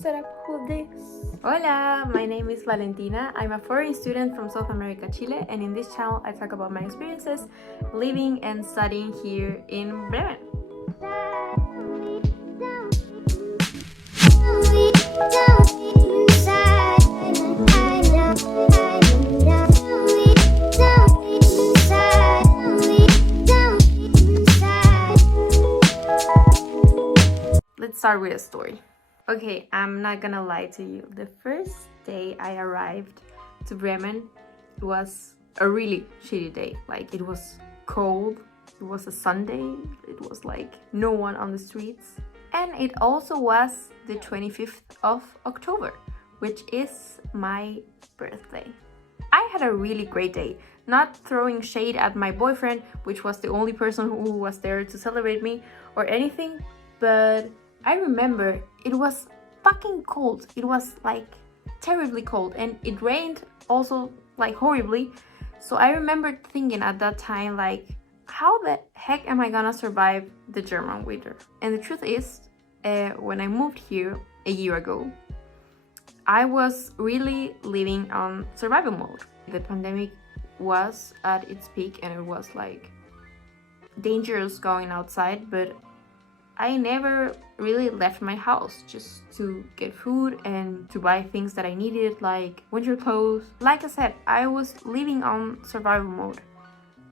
set up with this. Hola, my name is Valentina. I'm a foreign student from South America, Chile, and in this channel I talk about my experiences living and studying here in Bremen. Let's start with a story. Okay, I'm not gonna lie to you. The first day I arrived to Bremen, it was a really shitty day. Like, it was cold, it was a Sunday, it was like no one on the streets. And it also was the 25th of October, which is my birthday. I had a really great day. Not throwing shade at my boyfriend, which was the only person who was there to celebrate me or anything, but I remember it was fucking cold. It was like terribly cold, and it rained also like horribly. So I remember thinking at that time, like, how the heck am I gonna survive the German winter? And the truth is, when I moved here a year ago, I was really living on survival mode. The pandemic was at its peak and it was like dangerous going outside, but I never really left my house just to get food and to buy things that I needed, like winter clothes. Like I said, I was living on survival mode.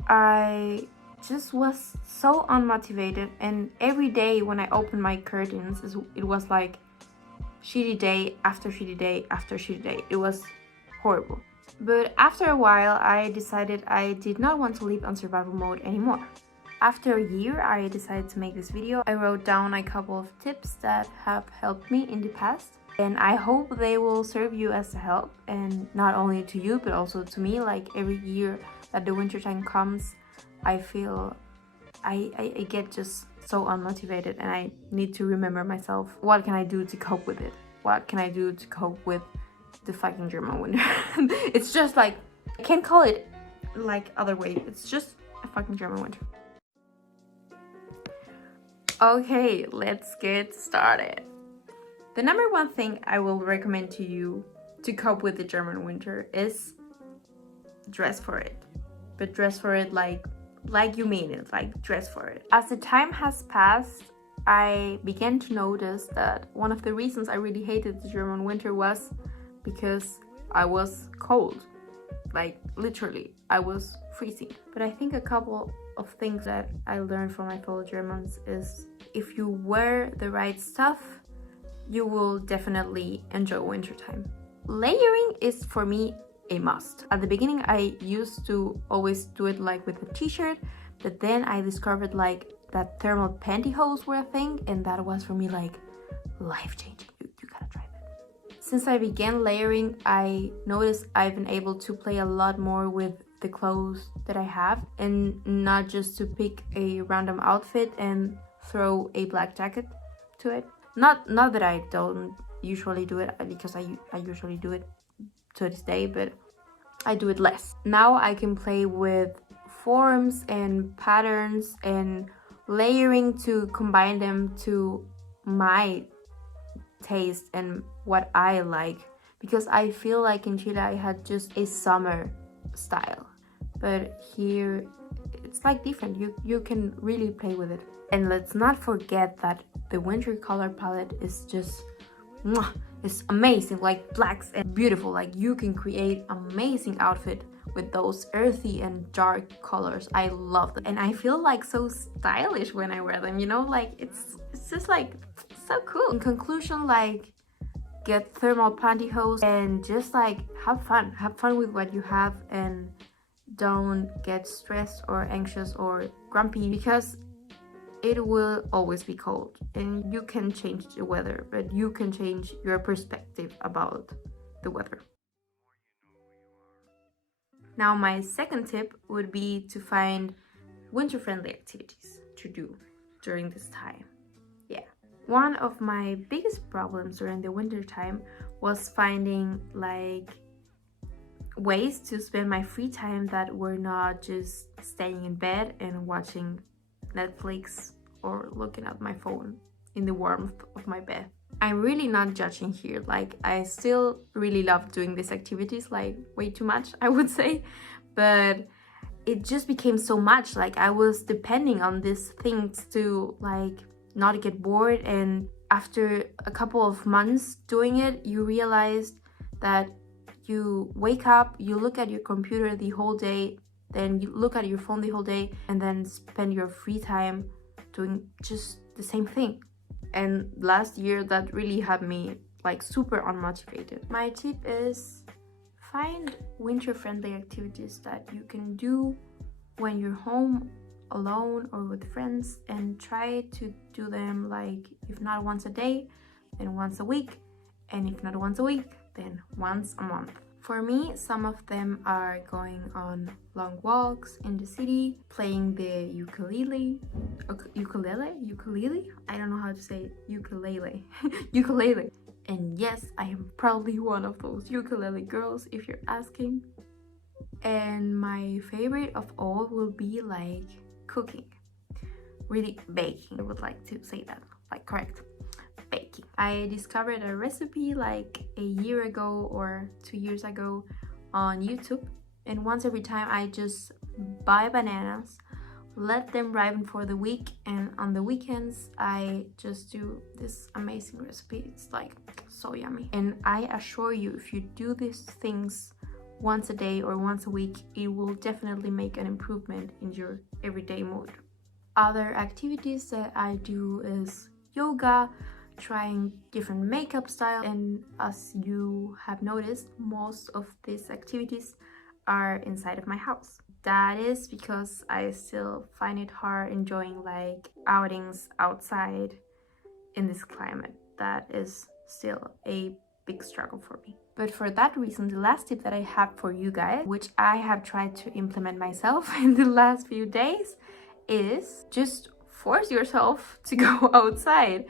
I just was so unmotivated, and every day when I opened my curtains, it was like shitty day after shitty day after shitty day. It was horrible. But after a while, I decided I did not want to live on survival mode anymore. After a year, I decided to make this video. I wrote down a couple of tips that have helped me in the past, and I hope they will serve you as a help, and not only to you but also to me. Like, every year that the winter time comes, I feel I get just so unmotivated, and I need to remember myself, what can I do to cope with it? What can I do to cope with the fucking German winter? It's just like, I can't call it like other way. It's just a fucking German winter. Okay, let's get started. The number one thing I will recommend to you to cope with the German winter is dress for it. But dress for it like you mean it, like dress for it. As the time has passed, I began to notice that one of the reasons I really hated the German winter was because I was cold. Like, literally, I was freezing. But I think a couple of things that I learned from my fellow Germans is, if you wear the right stuff, you will definitely enjoy wintertime. Layering is for me a must. At the beginning, I used to always do it like with a t-shirt, but then I discovered like that thermal pantyhose were a thing, and that was for me like life-changing. You gotta try that. Since I began layering, I noticed I've been able to play a lot more with the clothes that I have, and not just to pick a random outfit and throw a black jacket to it. Not that I don't usually do it, because I usually do it to this day, but I do it less. Now I can play with forms and patterns and layering to combine them to my taste and what I like, because I feel like in Chile I had just a summer style, but here it's like different. You can really play with it. And let's not forget that the winter color palette is just it's amazing. Like, blacks and beautiful. Like, you can create amazing outfit with those earthy and dark colors. I love them, and I feel like so stylish when I wear them, you know? Like, it's just like so cool. In conclusion, like, get thermal pantyhose and just like have fun with what you have, and don't get stressed or anxious or grumpy, because it will always be cold, and you can change the weather, but you can change your perspective about the weather. Now, my second tip would be to find winter-friendly activities to do during this time. Yeah. One of my biggest problems during the winter time was finding like ways to spend my free time that were not just staying in bed and watching Netflix or looking at my phone in the warmth of my bed. I'm really not judging here. Like, I still really love doing these activities, like way too much, I would say, but it just became so much. Like, I was depending on these things to like not get bored, and after a couple of months doing it, you realized that you wake up, you look at your computer the whole day, then you look at your phone the whole day, and then spend your free time doing just the same thing. And last year that really had me like super unmotivated. My tip is find winter-friendly activities that you can do when you're home alone or with friends, and try to do them, like, if not once a day, then once a week, and if not once a week, then once a month. For me, some of them are going on long walks in the city, playing the ukulele. I don't know how to say it. Ukulele. Ukulele. And yes, I am probably one of those ukulele girls, if you're asking. And my favorite of all will be like cooking. Really baking. I would like to say that, like, correct. Baking. I discovered a recipe like a year ago or 2 years ago on YouTube, and once every time I just buy bananas, let them ripen for the week, and on the weekends I just do this amazing recipe. It's like so yummy, and I assure you, if you do these things once a day or once a week, it will definitely make an improvement in your everyday mood. Other activities that I do is yoga, trying different makeup styles, and as you have noticed, most of these activities are inside of my house. That is because I still find it hard enjoying like outings outside in this climate. That is still a big struggle for me. But for that reason, the last tip that I have for you guys, which I have tried to implement myself in the last few days, is just force yourself to go outside.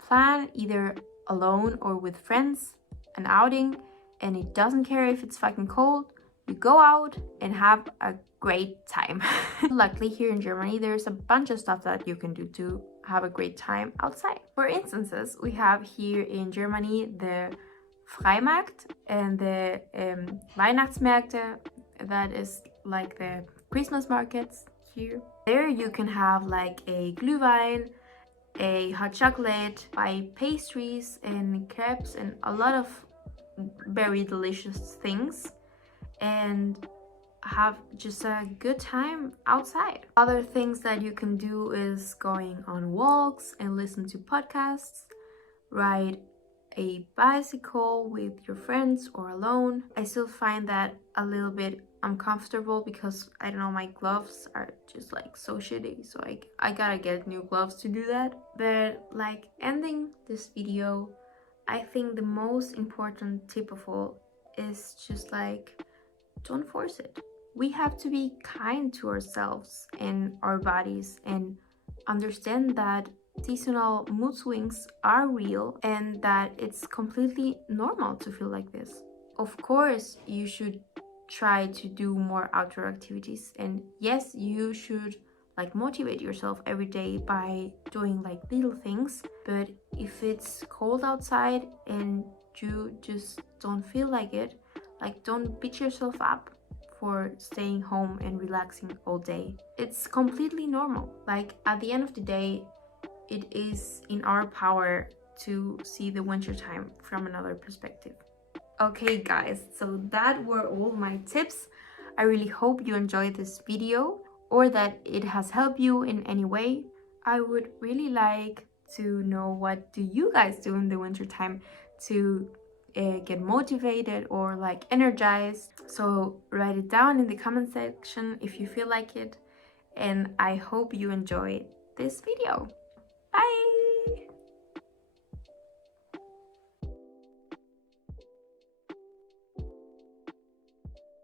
Plan either alone or with friends an outing, and it doesn't care if it's fucking cold. You go out and have a great time. Luckily, here in Germany, there's a bunch of stuff that you can do to have a great time outside. For instances, we have here in Germany the Freimarkt and the Weihnachtsmärkte, that is like the Christmas markets here. There you can have like a Glühwein, a hot chocolate, buy pastries and crepes and a lot of very delicious things, and have just a good time outside. Other things that you can do is going on walks and listen to podcasts, ride a bicycle with your friends or alone. I still find that a little bit uncomfortable because, I don't know, my gloves are just like so shitty, so I gotta get new gloves to do that. But like, ending this video, I think the most important tip of all is just like, don't force it. We have to be kind to ourselves and our bodies, and understand that seasonal mood swings are real and that it's completely normal to feel like this. Of course, you should try to do more outdoor activities, and yes, you should like motivate yourself every day by doing like little things. But if it's cold outside and you just don't feel like it, like, don't beat yourself up for staying home and relaxing all day. It's completely normal. Like, at the end of the day, it is in our power to see the winter time from another perspective. Okay guys, so that were all my tips. I really hope you enjoyed this video, or that it has helped you in any way. I would really like to know, what do you guys do in the winter time to get motivated or like energized? So write it down in the comment section if you feel like it, and I hope you enjoyed this video. Bye!